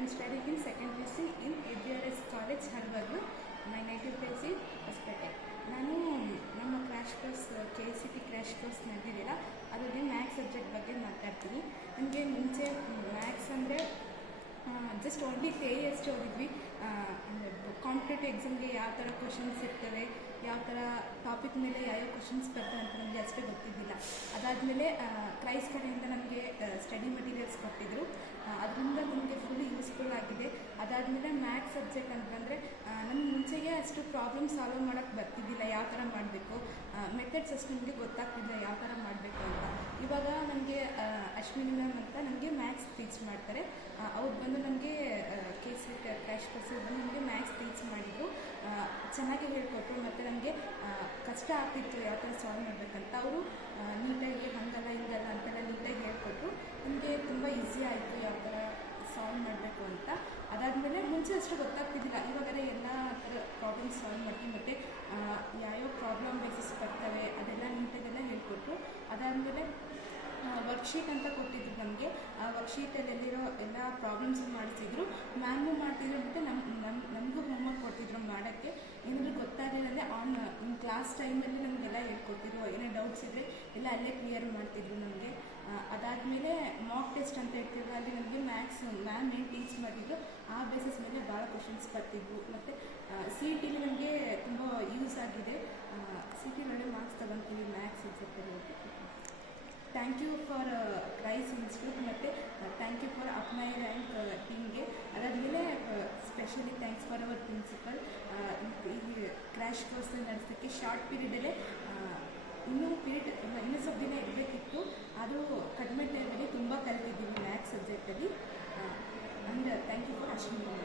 I'm studying in second PUC in AGRS College, Harvard. My native place is Hospete. ನಾನು ನಮ್ಮ crash course KCT crash course ನಡೆದಿದ್ದೀರ ಅದರಲ್ಲಿ maths subject ಬಗ್ಗೆ ಮಾತಾಡ್ತೀನಿ. ನನಗೆ ಮುಂಚೆ ಮ್ಯಾಥ್ಸ್ ಅಂದರೆ ಜಸ್ಟ್ ಓನ್ಲಿ ಥಿಯರಿ ಅಷ್ಟೇ ಓದಿದ್ವಿ. ಕಾಂಪಿಟೇಟಿವ್ ಎಕ್ಸಾಮ್ಗೆ ಯಾವ ಥರ ಕ್ವಶನ್ಸ್ ಇರ್ತವೆ, ಯಾವ ಥರ ಟಾಪಿಕ್ ಮೇಲೆ ಯಾವ್ಯಾವ ಕ್ವಶನ್ಸ್ ಬರ್ತವೆ ಅಂತ ನಮಗೆ ಅಷ್ಟೇ ಗೊತ್ತಿದ್ದಿಲ್ಲ. ಅದಾದಮೇಲೆ ಕ್ರೈಸ್ ಕಡೆಯಿಂದ ನಮಗೆ ಸ್ಟಡಿ ಮೆಟೀರಿಯಲ್ಸ್ ಕೊಟ್ಟಿದ್ದರು, ಅದರಿಂದ ನಮಗೆ ಫುಲ್ ಯೂಸ್ಫುಲ್ ಆಗಿದೆ. ಅದಾದಮೇಲೆ ಮ್ಯಾಥ್ಸ್ ಸಬ್ಜೆಕ್ಟ್ ಅಂತಂದರೆ ನಮ್ಗೆ ಮುಂಚೆಗೆ ಅಷ್ಟು ಪ್ರಾಬ್ಲಮ್ ಸಾಲ್ವ್ ಮಾಡೋಕ್ಕೆ ಬರ್ತಿದ್ದಿಲ್ಲ, ಯಾವ ಥರ ಮಾಡಬೇಕು, ಮೆಥಡ್ಸ್ ಅಷ್ಟು ನಮಗೆ ಗೊತ್ತಾಗ್ತಿಲ್ಲ ಯಾವ ಥರ ಮಾಡಬೇಕು ಅಂತ. ಇವಾಗ ನನಗೆ ಅಶ್ವಿನಿ ಮ್ಯಾಮ್ ಅಂತ ನಮಗೆ ಮ್ಯಾಥ್ಸ್ ಟೀಚ್ ಮಾಡ್ತಾರೆ. ಅವ್ರು ಬಂದು ನಮಗೆ KCT ಕ್ರ್ಯಾಶ್ ಕೋರ್ಸ್ ಬಂದು ನಮಗೆ ಮ್ಯಾಥ್ಸ್ ಟೀಚ್ ಮಾಡಿದರು, ಚೆನ್ನಾಗಿ ಹೇಳ್ಕೊಟ್ರು. ಮತ್ತು ನಮಗೆ ಕಷ್ಟ ಆಗ್ತಿತ್ತು ಯಾವ ಥರ ಸಾಲ್ವ್ ಮಾಡಬೇಕಂತ. ಅವರು ನೀಟಾಗಿ ಹಂಗಲ್ಲ ಹಿಂಗಲ್ಲ ಅಂತೆಲ್ಲ ನೀಟಾಗಿ ಹೇಳ್ಕೊಟ್ರು. ನಮಗೆ ತುಂಬ ಈಸಿ ಆಯಿತು ಯಾವ ಥರ ಸಾಲ್ವ್ ಮಾಡಬೇಕು ಅಂತ. ಅದಾದಮೇಲೆ ಮುಂಚೆ ಅಷ್ಟು ಗೊತ್ತಾಗ್ತಿದ್ದಿಲ್ಲ, ಇವಾಗಲೇ ಎಲ್ಲ ಥರ ಪ್ರಾಬ್ಲಮ್ಸ್ ಸಾಲ್ವ್ ಮಾಡ್ತೀವಿ. ಮತ್ತು ಯಾವ್ಯಾವ ಪ್ರಾಬ್ಲಮ್ ಬೇಸಿಸ್ ಬರ್ತವೆ ಅದೆಲ್ಲ ನೀಟಾಗೆಲ್ಲ ಹೇಳ್ಕೊಟ್ರು. ಅದಾದಮೇಲೆ ವರ್ಕ್ಶೀಟ್ ಅಂತ ಕೊಟ್ಟಿದ್ರು ನಮಗೆ. ಆ ವರ್ಕ್ಶೀಟಲ್ಲಿರೋ ಎಲ್ಲ ಪ್ರಾಬ್ಲಮ್ಸ್ ಮಾಡಿಸಿದ್ರು, ಮ್ಯಾಮು ಮಾಡ್ತಿದ್ರು. ಮತ್ತು ನಮಗೂ ಹೋಮ್ವರ್ಕ್ ಕೊಡ್ತಿದ್ರು ಮಾಡೋಕ್ಕೆ. ಏನಾದರೂ ಗೊತ್ತಾಗಲಿಲ್ಲ ಇನ್ ಕ್ಲಾಸ್ ಟೈಮಲ್ಲಿ ನಮಗೆಲ್ಲ ಹೇಳ್ಕೊಡ್ತಿದ್ರು. ಏನೇ ಡೌಟ್ಸ್ ಇದ್ದರೆ ಎಲ್ಲ ಅಲ್ಲೇ ಕ್ಲಿಯರ್ ಮಾಡ್ತಿದ್ರು ನಮಗೆ. ಅದಾದಮೇಲೆ ಮಾಕ್ ಟೆಸ್ಟ್ ಅಂತ ಇರ್ತಿದ್ರು, ಅಲ್ಲಿ ನಮಗೆ ಮ್ಯಾಥ್ಸ್ ಮ್ಯಾಮ್ ಏನು ಟೀಚ್ ಮಾಡಿದ್ರು ಆ ಬೇಸಿಸ್ ಮೇಲೆ ಭಾಳ ಕ್ವಶನ್ಸ್ ಬರ್ತಿದ್ವು. ಮತ್ತು CET ನಮಗೆ ತುಂಬ ಯೂಸ್ ಆಗಿದೆ. CET ಒಳ್ಳೆ ಮಾರ್ಕ್ಸ್ ತಗೊತೀವಿ ಮ್ಯಾಥ್ಸ್ ಸಬ್ಜೆಕ್ಟಲ್ಲಿ. Thank you for Christ institute ಮತ್ತು thank you for up my rank ಟೀಮ್ಗೆ. ಅದಾದಮೇಲೆ specially thanks for our principal. ಈ ಕ್ರ್ಯಾಶ್ ಕೋರ್ಸ್ ನಡೆಸೋಕ್ಕೆ ಶಾರ್ಟ್ ಪೀರಿಯಡಲ್ಲೇ ಇನ್ನೂ ಸ್ವಲ್ಪ ದಿನ ಇರಬೇಕಿತ್ತು, ಅದು ಕಡಿಮೆ ಟೈಮಲ್ಲಿ ತುಂಬ ಕಲಿತಿದ್ದೀವಿ ಮ್ಯಾಥ್ಸ್ ಸಬ್ಜೆಕ್ಟಲ್ಲಿ. And thank you for Ashwini.